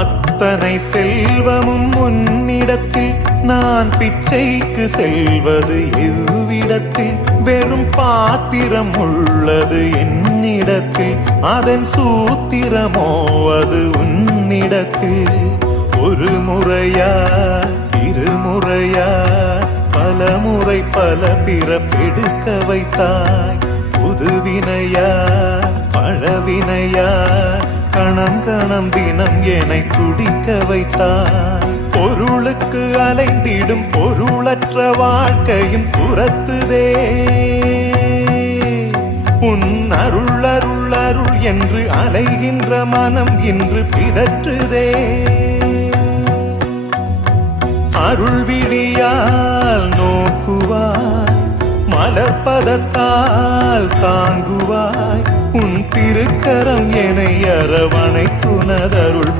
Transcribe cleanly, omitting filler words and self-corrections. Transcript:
அத்தனை செல்வமும் உன்னிடத்தில், நான் பிச்சைக்கு செல்வது எவ்விடத்தில்? வெறும் பாத்திரம் உள்ளது என்னிடத்தில், அதன் சூத்திரமோ அது உன்னிடத்தில். ஒரு முறையா இருமுறையா பல முறை பல பிறப்பெடுக்க வைத்தாய். புதுவினையா பழவினையா கணம் கணம் தினம் என்னை குடிக்க வைத்தாய். பொருளுக்கு அலைந்திடும் பொருளற்ற வாழ்க்கையும் துரத்துதே. உன் அருள் அருள் அருள் என்று அலைகின்ற மனம் இன்று பிதற்றுதே. அருள் விழியால் நோக்குவாய், மலர்பதத்தால் தாங்குவாய். உன் திருக்கரம் என்னை அரவணைத்துனதருள்